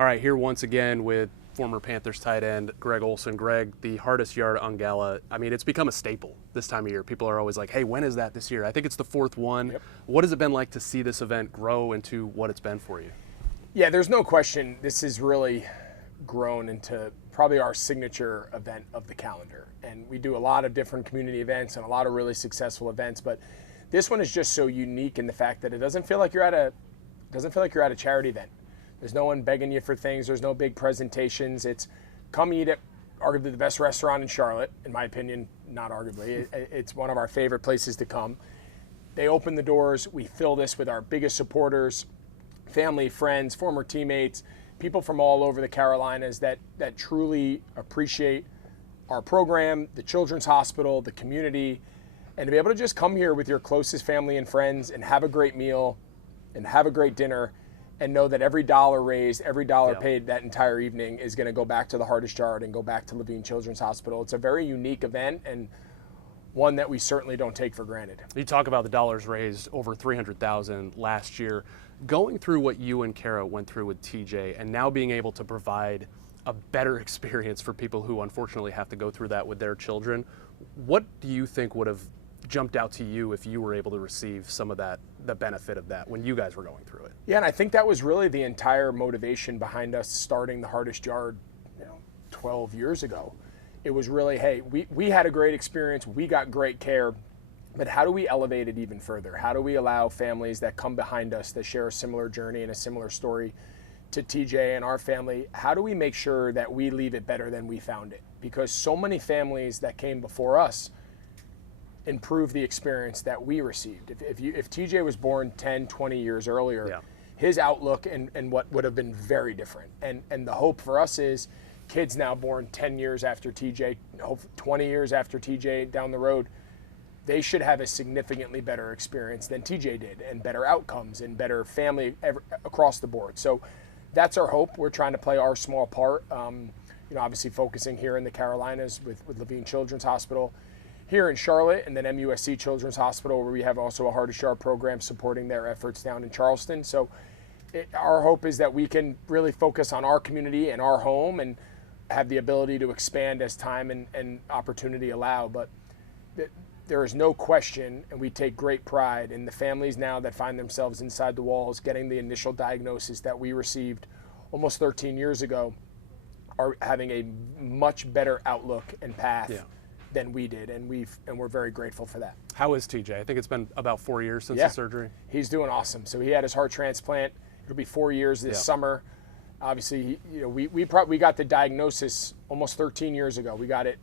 All right, here once again with former Panthers tight end Greg Olsen. Greg, the hardest yard on gala. I mean, it's become a staple this time of year. People are always like, hey, when is that this year? I think it's the fourth one. Yep. What has it been like to see this event grow into what it's been for you? Yeah, there's no question this has really grown into probably our signature event of the calendar. And we do a lot of different community events and a lot of really successful events, but this one is just so unique in the fact that it doesn't feel like you're at a charity event. There's no one begging you for things. There's no big presentations. It's come eat at arguably the best restaurant in Charlotte, in my opinion, not arguably. It's one of our favorite places to come. They open the doors. We fill this with our biggest supporters, family, friends, former teammates, people from all over the Carolinas that truly appreciate our program, the Children's Hospital, the community, and to be able to just come here with your closest family and friends and have a great meal and have a great dinner and know that every dollar raised, every dollar paid that entire evening is going to go back to the hardest yard and go back to Levine Children's Hospital. It's a very unique event and one that we certainly don't take for granted. You talk about the dollars raised, over $300,000 last year. Going through what you and Kara went through with TJ and now being able to provide a better experience for people who unfortunately have to go through that with their children, what do you think would have jumped out to you if you were able to receive some of that, the benefit of that when you guys were going through it? Yeah, and I think that was really the entire motivation behind us starting the hardest yard 12 years ago. It was really, hey, we had a great experience, we got great care, but how do we elevate it even further? How do we allow families that come behind us that share a similar journey and a similar story to TJ and our family, how do we make sure that we leave it better than we found it? Because so many families that came before us improve the experience that we received. If TJ was born 10, 20 years earlier, his outlook and what would have been very different. And the hope for us is kids now born 10 years after TJ, 20 years after TJ down the road, they should have a significantly better experience than TJ did and better outcomes and better family across the board. So that's our hope. We're trying to play our small part, obviously focusing here in the Carolinas with Levine Children's Hospital, here in Charlotte, and then MUSC Children's Hospital, where we have also a hardest yard program supporting their efforts down in Charleston. So our hope is that we can really focus on our community and our home and have the ability to expand as time and opportunity allow. But there is no question, and we take great pride in the families now that find themselves inside the walls getting the initial diagnosis that we received almost 13 years ago, are having a much better outlook and path than we did, and we're very grateful for that. How is TJ? I think it's been about 4 years since the surgery. He's doing awesome. So he had his heart transplant. It'll be 4 years this summer. Obviously, we got the diagnosis almost 13 years ago. We got it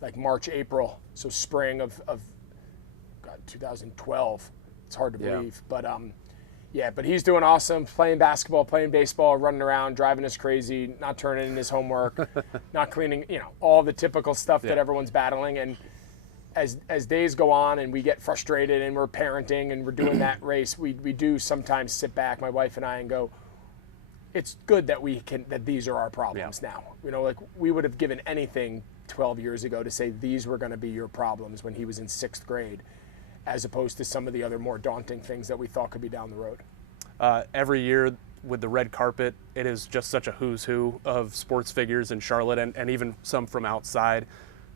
like March, April, so spring of 2012. It's hard to believe, but but he's doing awesome, playing basketball, playing baseball, running around, driving us crazy, not turning in his homework, not cleaning, all the typical stuff that everyone's battling. And as days go on and we get frustrated and we're parenting and we're doing that race, we do sometimes sit back, my wife and I, and go, it's good that that these are our problems now. Like we would have given anything 12 years ago to say these were going to be your problems when he was in 6th grade, as opposed to some of the other more daunting things that we thought could be down the road. Every year with the red carpet, it is just such a who's who of sports figures in Charlotte and even some from outside.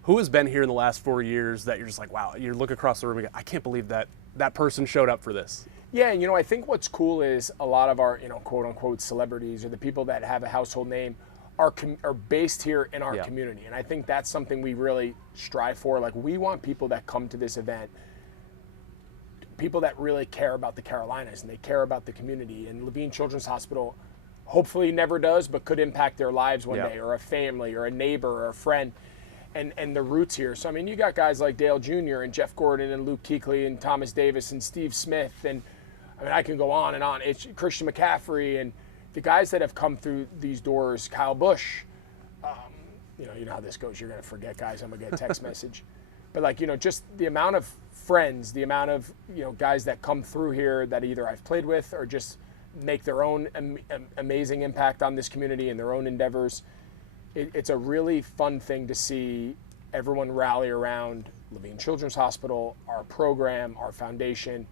Who has been here in the last 4 years that you're just like, wow, you look across the room and go, I can't believe that person showed up for this? Yeah, and I think what's cool is a lot of our, quote unquote celebrities or the people that have a household name are based here in our community. And I think that's something we really strive for. Like, we want people that come to this event, people that really care about the Carolinas and they care about the community. And Levine Children's Hospital hopefully never does, but could impact their lives one day, or a family or a neighbor or a friend, and the roots here. So, I mean, you got guys like Dale Jr. and Jeff Gordon and Luke Kuechly and Thomas Davis and Steve Smith. And I mean, I can go on and on. It's Christian McCaffrey and the guys that have come through these doors, Kyle Busch. You know how this goes. You're going to forget guys. I'm going to get a text message. But just the amount of friends, the amount of, guys that come through here that either I've played with or just make their own amazing impact on this community and their own endeavors. It's a really fun thing to see everyone rally around Levine Children's Hospital, our program, our foundation.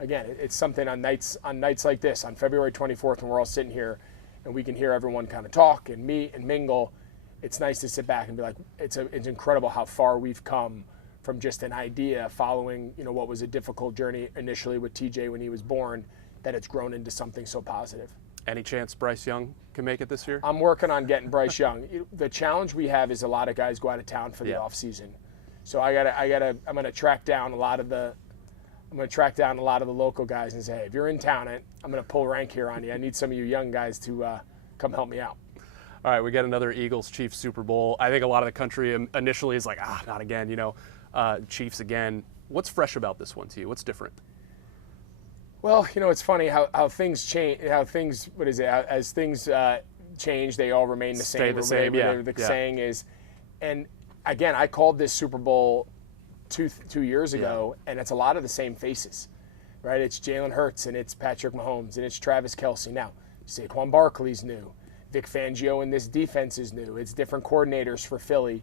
again, it's something on nights like this, on February 24th, when we're all sitting here and we can hear everyone kind of talk and meet and mingle. It's nice to sit back and be like, it's incredible how far we've come from just an idea following, what was a difficult journey initially with TJ when he was born, that it's grown into something so positive. Any chance Bryce Young can make it this year? I'm working on getting Bryce Young. The challenge we have is a lot of guys go out of town for the off season. So I'm going to track down a lot of the local guys and say, hey, if you're in town, I'm going to pull rank here on you. I need some of you young guys to come help me out. All right, we got another Eagles-Chiefs Super Bowl. I think a lot of the country initially is like, not again, Chiefs again. What's fresh about this one to you? What's different? Well, it's funny how things change. As things change, they all remain the same. Stay the same. The saying is, and again, I called this Super Bowl two years ago, and it's a lot of the same faces, right? It's Jalen Hurts, and it's Patrick Mahomes, and it's Travis Kelce. Now, Saquon Barkley's new. Vic Fangio and this defense is new. It's different coordinators for Philly.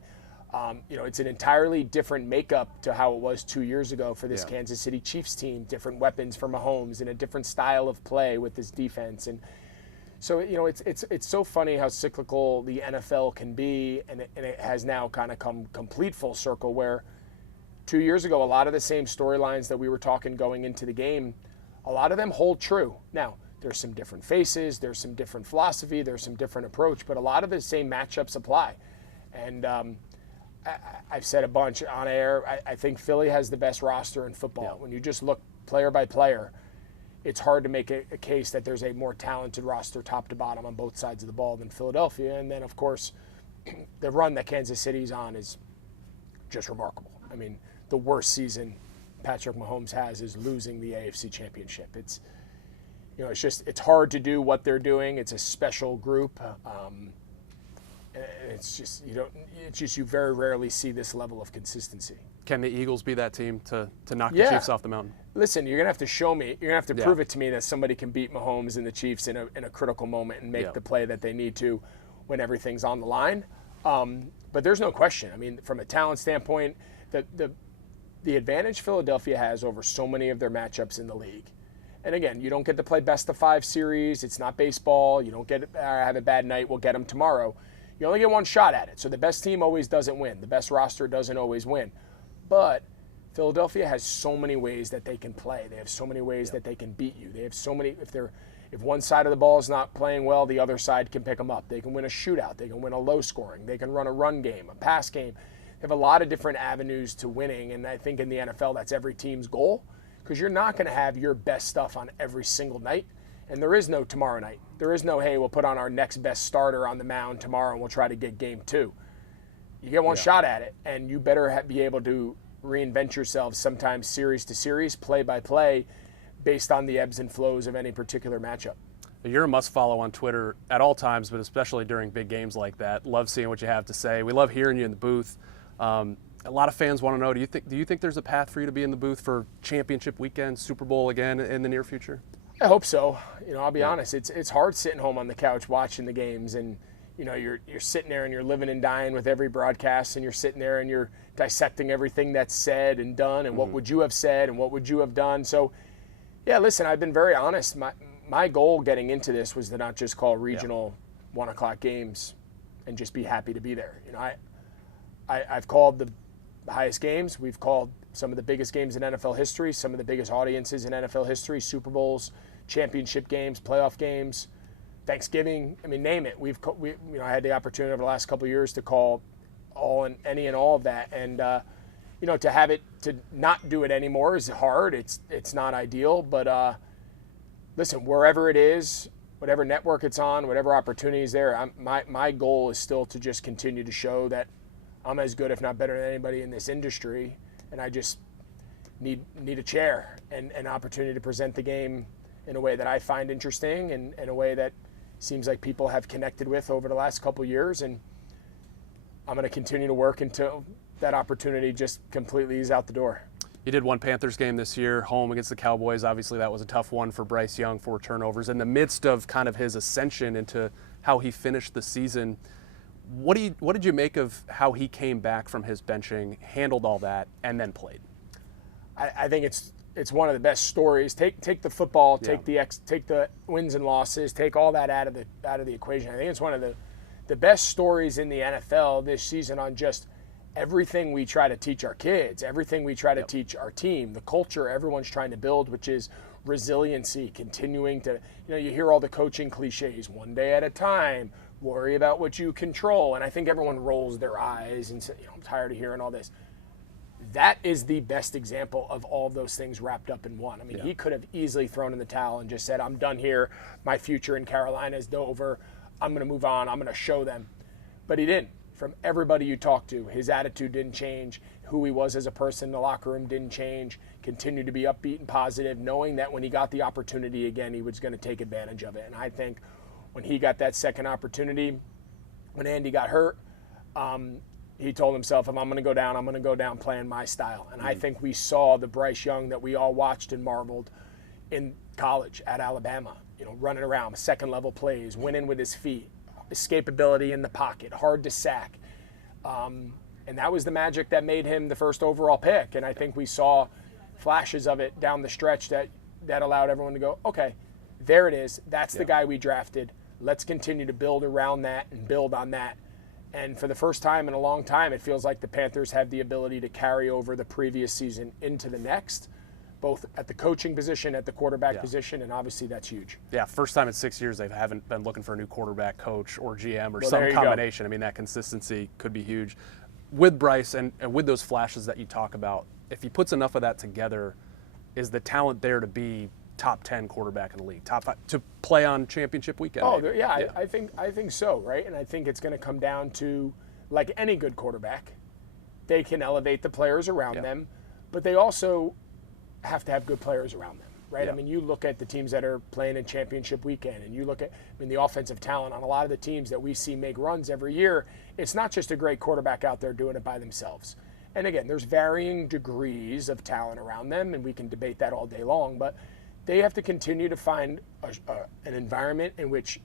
It's an entirely different makeup to how it was 2 years ago for this Kansas City Chiefs team. Different weapons for Mahomes and a different style of play with this defense. And so, it's so funny how cyclical the NFL can be, and it has now kind of come complete full circle where 2 years ago, a lot of the same storylines that we were talking going into the game, a lot of them hold true. Now, there's some different faces, there's some different philosophy, there's some different approach, but a lot of the same matchups apply. And I've said a bunch on air, I think Philly has the best roster in football. Yeah. When you just look player by player, it's hard to make a case that there's a more talented roster top to bottom on both sides of the ball than Philadelphia. And then, of course, the run that Kansas City's on is just remarkable. I mean, the worst season Patrick Mahomes has is losing the AFC Championship. It's hard to do what they're doing. It's a special group. You very rarely see this level of consistency. Can the Eagles be that team to knock the Chiefs off the mountain? Listen, you're gonna have to show me. You're gonna have to prove it to me that somebody can beat Mahomes and the Chiefs in a critical moment and make the play that they need to when everything's on the line. But there's no question. I mean, from a talent standpoint, the advantage Philadelphia has over so many of their matchups in the league. And again, you don't get to play best of 5 series. It's not baseball. You don't get have a bad night. We'll get them tomorrow. You only get one shot at it. So the best team always doesn't win. The best roster doesn't always win. But Philadelphia has so many ways that they can play. They have so many ways that they can beat you. They have so many. If one side of the ball is not playing well, the other side can pick them up. They can win a shootout. They can win a low scoring. They can run a run game, a pass game. They have a lot of different avenues to winning. And I think in the NFL, that's every team's goal. Because you're not going to have your best stuff on every single night. And there is no tomorrow night. There is no, hey, we'll put on our next best starter on the mound tomorrow and we'll try to get game 2. You get one shot at it, and you better be able to reinvent yourself sometimes series to series, play by play, based on the ebbs and flows of any particular matchup. You're a must-follow on Twitter at all times, but especially during big games like that. Love seeing what you have to say. We love hearing you in the booth. A lot of fans want to know, do you think there's a path for you to be in the booth for championship weekend, Super Bowl again in the near future? I hope so. I'll be honest. It's hard sitting home on the couch watching the games, and you're sitting there and you're living and dying with every broadcast, and you're sitting there and you're dissecting everything that's said and done, and what would you have said and what would you have done. So, listen, I've been very honest. My goal getting into this was to not just call regional 1 o'clock games and just be happy to be there. I've called the highest games. We've called some of the biggest games in NFL history, some of the biggest audiences in NFL history, Super Bowls, championship games, playoff games, Thanksgiving. I mean, name it. I had the opportunity over the last couple of years to call any and all of that, and to not do it anymore is hard. It's not ideal, but listen, wherever it is, whatever network it's on, whatever opportunity is there, my goal is still to just continue to show that I'm as good, if not better, than anybody in this industry, and I just need a chair and an opportunity to present the game in a way that I find interesting and in a way that seems like people have connected with over the last couple of years, and I'm going to continue to work until that opportunity just completely is out the door. You did one Panthers game this year, home against the Cowboys. Obviously, that was a tough one for Bryce Young, 4 turnovers. In the midst of kind of his ascension into how he finished the season, what did you make of how he came back from his benching, handled all that, and then played? I think it's it's one of the best stories. Take the football, take the wins and losses, take all that out of the equation. I think it's one of the best stories in the NFL this season on just everything we try to teach our kids, everything we try to teach our team, the culture everyone's trying to build, which is resiliency, continuing to, you hear all the coaching cliches, one day at a time, worry about what you control. And I think everyone rolls their eyes and says, I'm tired of hearing all this. That is the best example of all of those things wrapped up in one. I mean, he could have easily thrown in the towel and just said, I'm done here. My future in Carolina is over. I'm going to move on. I'm going to show them. But he didn't. From everybody you talk to, his attitude didn't change. Who he was as a person in the locker room didn't change. Continued to be upbeat and positive, knowing that when he got the opportunity again, he was going to take advantage of it. And I think when he got that second opportunity, when Andy got hurt, he told himself, if I'm going to go down, I'm going to go down playing my style. And I think we saw the Bryce Young that we all watched and marveled in college at Alabama, running around, second-level plays, winning with his feet, escapability in the pocket, hard to sack. And that was the magic that made him the first overall pick. And I think we saw flashes of it down the stretch that allowed everyone to go, okay, there it is. That's the guy we drafted. Let's continue to build around that and build on that. And for the first time in a long time, it feels like the Panthers have the ability to carry over the previous season into the next, both at the coaching position, at the quarterback position, and obviously that's huge. Yeah, first time in 6 years they haven't been looking for a new quarterback coach or GM or some combination. I mean, that consistency could be huge. With Bryce and with those flashes that you talk about, if he puts enough of that together, is the talent there to be top 10 quarterback in the league, top 5, to play on championship weekend? I think so, right? And I think it's going to come down to, like any good quarterback, they can elevate the players around them, but they also have to have good players around them, right? Yeah. I mean, you look at the teams that are playing in championship weekend, and you look at, the offensive talent on a lot of the teams that we see make runs every year. It's not just a great quarterback out there doing it by themselves. And again, there's varying degrees of talent around them, and we can debate that all day long, but they have to continue to find an environment in which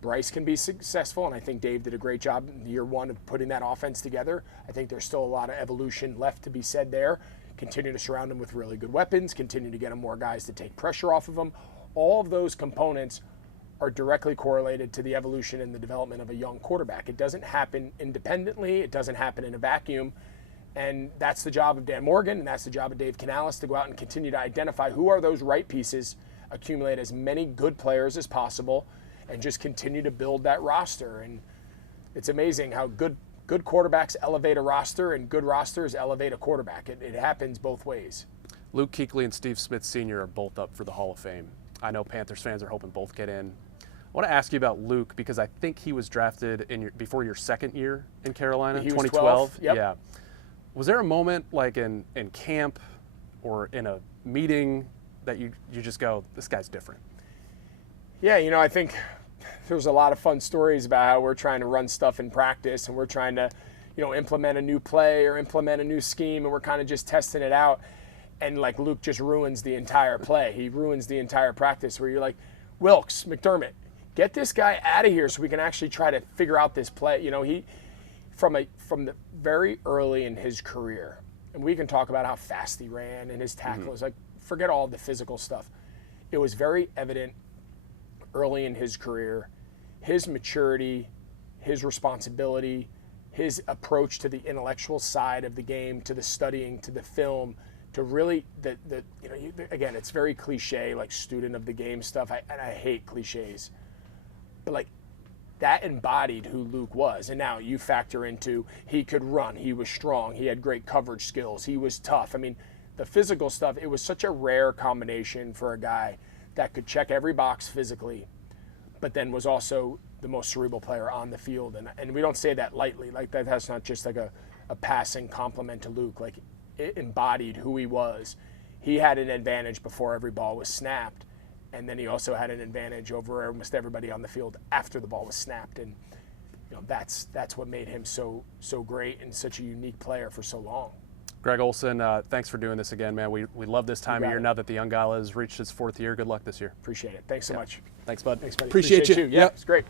Bryce can be successful, and I think Dave did a great job in year one of putting that offense together. I think there's still a lot of evolution left to be said there. Continue to surround him with really good weapons, continue to get him more guys to take pressure off of him. All of those components are directly correlated to the evolution and the development of a young quarterback. It doesn't happen independently. It doesn't happen in a vacuum. And that's the job of Dan Morgan, and that's the job of Dave Canales, to go out and continue to identify who are those right pieces, accumulate as many good players as possible, and just continue to build that roster. And it's amazing how good quarterbacks elevate a roster, and good rosters elevate a quarterback. It happens both ways. Luke Kuechly and Steve Smith Sr. are both up for the Hall of Fame. I know Panthers fans are hoping both get in. I want to ask you about Luke, because I think he was drafted before your second year in Carolina, he was 2012. 12. Yep. Yeah. Was there a moment like in camp or in a meeting that you just go, this guy's different? Yeah, I think there's a lot of fun stories about how we're trying to run stuff in practice, and we're trying to, implement a new play or implement a new scheme, and we're kind of just testing it out. And like Luke just ruins the entire play. He ruins the entire practice, where you're like, Wilkes, McDermott, get this guy out of here so we can actually try to figure out this play. He from the very early in his career, and we can talk about how fast he ran and his tackles, like forget all the physical stuff. It was very evident early in his career, his maturity, his responsibility, his approach to the intellectual side of the game, to the studying, to the film, to really again, it's very cliche, like student of the game stuff. And I hate cliches, but like that embodied who Luke was. And now you factor into, he could run, he was strong, he had great coverage skills, he was tough. I mean, the physical stuff, it was such a rare combination for a guy that could check every box physically, but then was also the most cerebral player on the field. And we don't say that lightly. Like that's not just like a passing compliment to Luke. Like it embodied who he was. He had an advantage before every ball was snapped, and then he also had an advantage over almost everybody on the field after the ball was snapped. And that's what made him so great and such a unique player for so long. Greg Olsen, thanks for doing this again, man. We love this time of year now that the young guy has reached his 4th year. Good luck this year. Appreciate it. Thanks so much. Thanks, bud. Thanks, buddy. Appreciate you. Yeah, it's great.